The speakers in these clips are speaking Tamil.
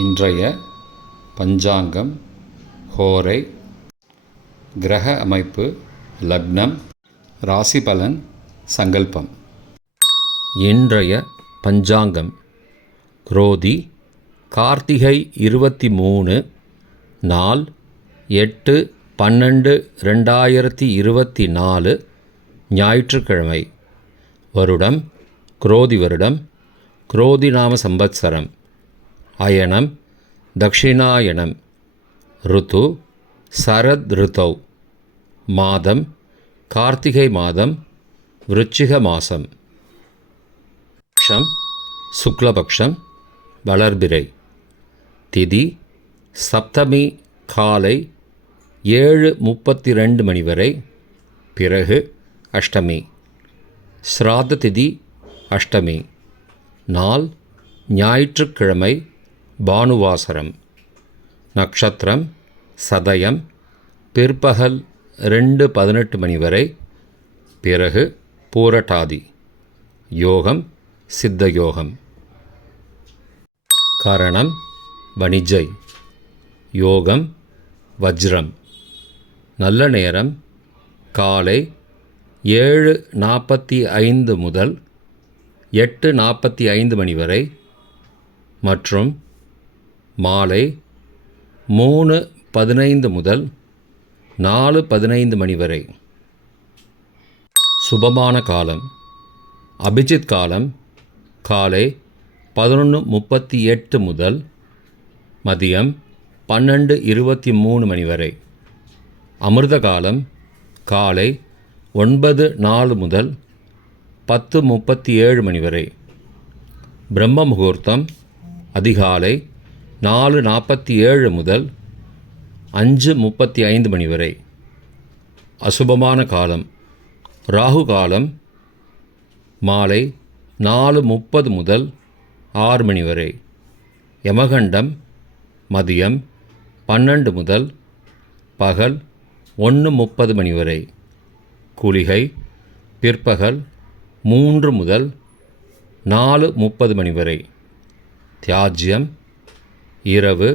இன்றைய பஞ்சாங்கம், ஹோரை, கிரக அமைப்பு, லக்னம், ராசி பலன், சங்கல்பம். இன்றைய பஞ்சாங்கம் குரோதி கார்த்திகை 23, நாள் 8/12/2024, ஞாயிற்றுக்கிழமை. வருடம் குரோதி வருடம், குரோதி நாம சம்பத்சரம். அயனம் தக்ஷிணாயனம். ருத்து சரத் ருத்தௌ. மாதம் கார்த்திகை மாதம், விருச்சிக மாதம். பக்ஷம் சுக்லபக்ஷம், வளர்பிறை. திதி சப்தமி காலை 7:32 மணி வரை, பிறகு அஷ்டமி. ஸ்ராத்த திதி அஷ்டமி. நாள் ஞாயிற்றுக்கிழமை, பானுவாசரம். நக்ஷத்திரம் சதயம், பிற்பகல் 2:18 மணி வரை, பிறகு பூரட்டாதி. யோகம் சித்த யோகம். கரணம் வணிஜை. யோகம் வஜ்ரம். நல்ல நேரம் காலை 7:45 முதல் 8:45 மணி வரை மற்றும் மாலை 3:15 முதல் 4:15 மணி வரை. சுபமான காலம் அபிஜித் காலம் காலை 11:38 முதல் மதியம் 12:23 மணி வரை. அமிர்த காலம் காலை 9:04 முதல் 10:37 மணி வரை. பிரம்ம முகூர்த்தம் அதிகாலை 4:47 முதல் 5:35 மணி வரை. அசுபமான காலம் ராகு காலம் மாலை 4:30 முதல் 6 மணி வரை. யமகண்டம் மதியம் 12 முதல் பகல் 1:30 மணி வரை. குளிகை பிற்பகல் 3 முதல் 4:30 மணி வரை. தியாஜ்யம் இரவு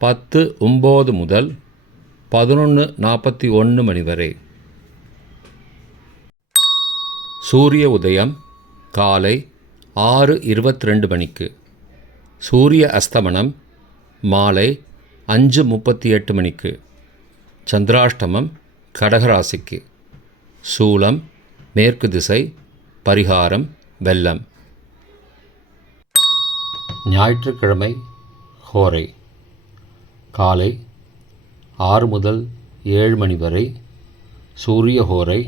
10:09 முதல் 11:41 மணி வரை. சூரிய உதயம் காலை 6:22 மணிக்கு. சூரிய அஸ்தமனம் மாலை 5:38 மணிக்கு. சந்திராஷ்டமம் கடகராசிக்கு. சூலம் மேற்கு திசை. பரிகாரம் வெல்லம். ஞாயிற்றுக்கிழமை ஹோரை காலை 6 முதல் 7 மணி வரை சூரிய ஹோரை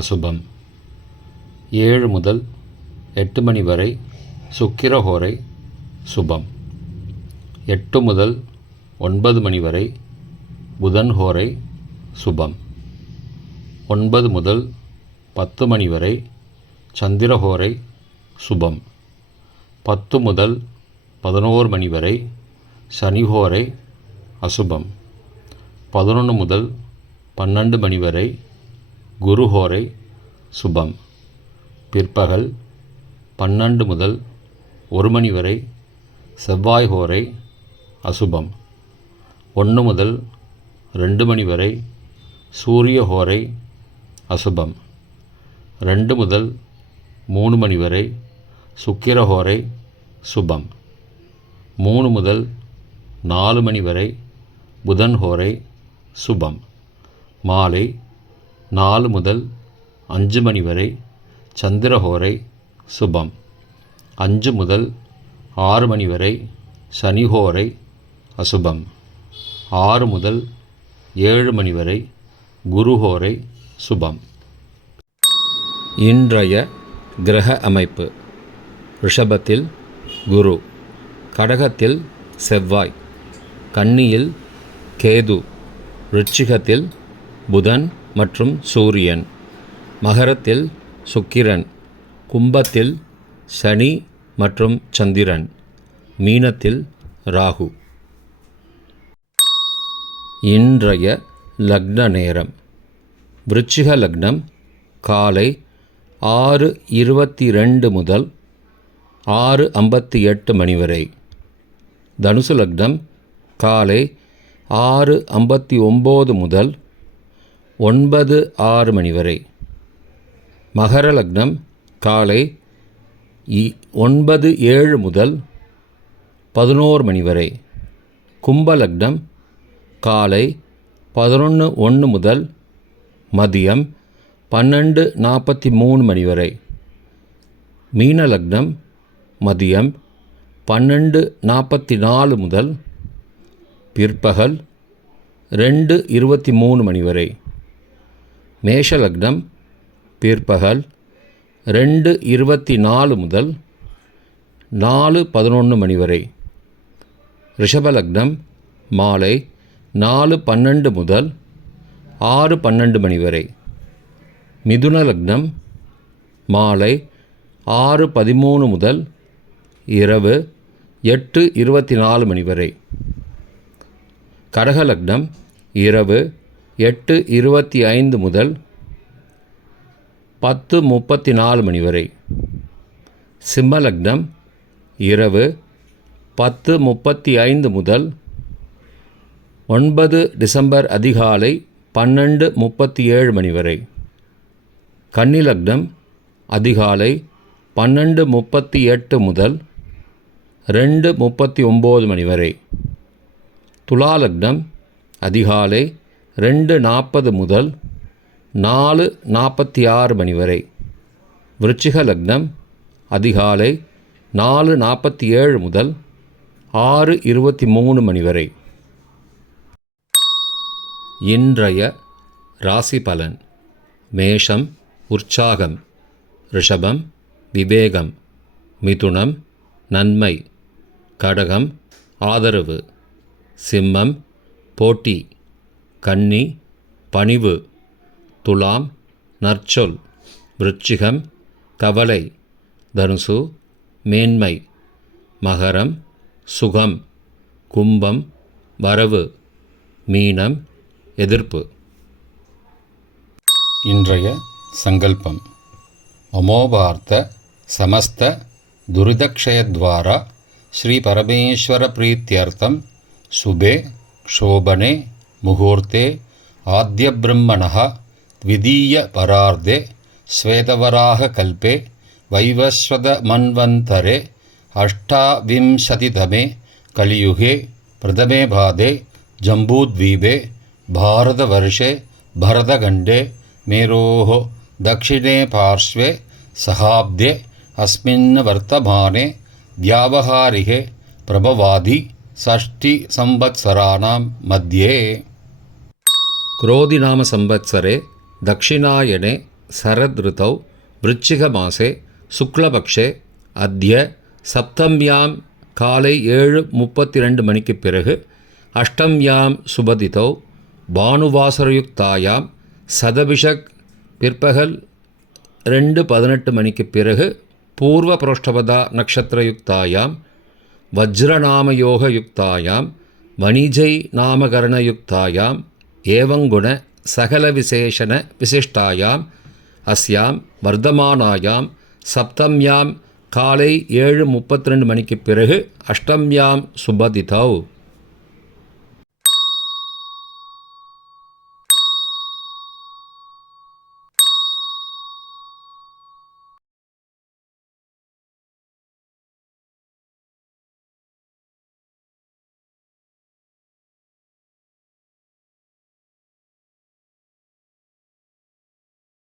அசுபம். 7 முதல் 8 மணி வரை சுக்கிர ஹோரை சுபம். 8 முதல் 9 மணி வரை புதன் ஹோரை சுபம். 9 முதல் 10 மணி வரை சந்திர ஹோரை சுபம். 10 முதல் 11 மணி வரை சனி ஹோரை அசுபம். 11 முதல் 12 மணி வரை குரு ஹோரை சுபம். பிற்பகல் 12 முதல் 1 மணி வரை செவ்வாய் ஹோரை அசுபம். 1 முதல் 2 மணி வரை சூரிய ஹோரை அசுபம். 2 முதல் 3 மணி வரை சுக்கிர ஹோரை சுபம். 3 முதல் 4 மணி வரை புதன் ஹோரை சுபம். மாலை 4 முதல் 5 மணி வரை சந்திர ஹோரை சுபம். 5 முதல் 6 மணி வரை சனி ஹோரை அசுபம். 6 முதல் 7 மணி வரை குரு ஹோரை சுபம். இன்றைய கிரக அமைப்பு. ரிஷபத்தில் குரு, கடகத்தில் செவ்வாய், கன்னியில் கேது, விருச்சிகத்தில் புதன் மற்றும் சூரியன், மகரத்தில் சுக்கிரன், கும்பத்தில் சனி மற்றும் சந்திரன், மீனத்தில் ராகு. இன்றைய லக்ன நேரம். விருச்சிக லக்னம் காலை 6:22 முதல் 6:58 மணி வரை. தனுசு லக்னம் காலை 6:59 முதல் 9:06 மணி வரை. மகர லக்னம் காலை 9:07 முதல் 11 மணி வரை. கும்ப லக்னம் காலை 11:01 முதல் மதியம் 12:43 மணி வரை. மீன லக்னம் மதியம் 12:44 முதல் பிற்பகல் 2:23 மணி வரை. மேஷ லக்னம் பிற்பகல் 2:24 முதல் 4:11 மணி வரை. ரிஷப லக்னம் மாலை 4:12 முதல் 6:12 மணி வரை. மிதுன லக்னம் மாலை 6:13 முதல் இரவு 8:24 மணி வரை. கடக லக்னம் இரவு 8:25 முதல் 10:34 மணி வரை. சிம்ம லக்னம் இரவு 10:35 முதல் 9 டிசம்பர் அதிகாலை 12:37 மணி வரை. கன்னி லக்னம் அதிகாலை 12:38 முதல் 2:39 மணி வரை. துலா லக்னம் அதிகாலை 2:40 முதல் 4:46 மணி வரை. விருச்சிக லக்னம் அதிகாலை 4:47 முதல் 6:23 மணி வரை. இன்றைய ராசி பலன். மேஷம் உற்சாகம், ரிஷபம் விவேகம், மிதுனம் நன்மை, கடகம் ஆதரவு, சிம்மம் போட்டி, கன்னி பணிவு, துலாம் நற்சொல், விருச்சிகம் கவலை, தனுசு மேன்மை, மகரம் சுகம், கும்பம் வரவு, மீனம் எதிர்ப்பு. இன்றைய சங்கல்பம். அமோபார்த்த சமஸ்த துரிதக்ஷயத்வாரா ஸ்ரீ பரமேஸ்வர பிரீத்யர்த்தம் சுபே க்ஷோபனே முகூர்த்தே ஆத்ய பிரம்மணः த்விதீய பரார்த்தே ஸ்வேதவராக கல்பே வைவஸ்வத மன்வந்தரே அஷ்டாவிம்சதிதமே கலியுகே பிரதமே பாதே ஜம்பூத்வீபே பாரதவர்ஷே பரதகண்டே மேரோः दक्षिणे पार्श्वे सहाब्दे अस्मिन् वर्तमाने व्यावहारिके प्रभवादि षष्टिसंवत्सराणां मध्ये. क्रोधिनाम संवत्सरे दक्षिणायने शरदृतौ वृश्चिकमासे शुक्लपक्षे अद्य सप्तम्यां काले 7:32 मणिக்கு பிறகு அஷ்டம்யாம் சுபதிதௌ பானுவாசரயுக்தாயாம் சதபிஷக் பிற்பகல் 2:18 மணிக்கு பிறகு பூர்வ புரோஷ்டபதா நக்ஷத்திரயுக்தாயாம் வஜ்ரநாமயோகயுக்தாயாம் வணிஜை நாமகரணயுக்தாயாம் ஏவங்குண சகல விசேஷண விசிஷ்டாயாம் அஸ்யாம் வர்த்தமானாயாம் சப்தம்யாம் காலை 7:32 மணிக்கு பிறகு அஷ்டம்யாம் சுபதிதௌ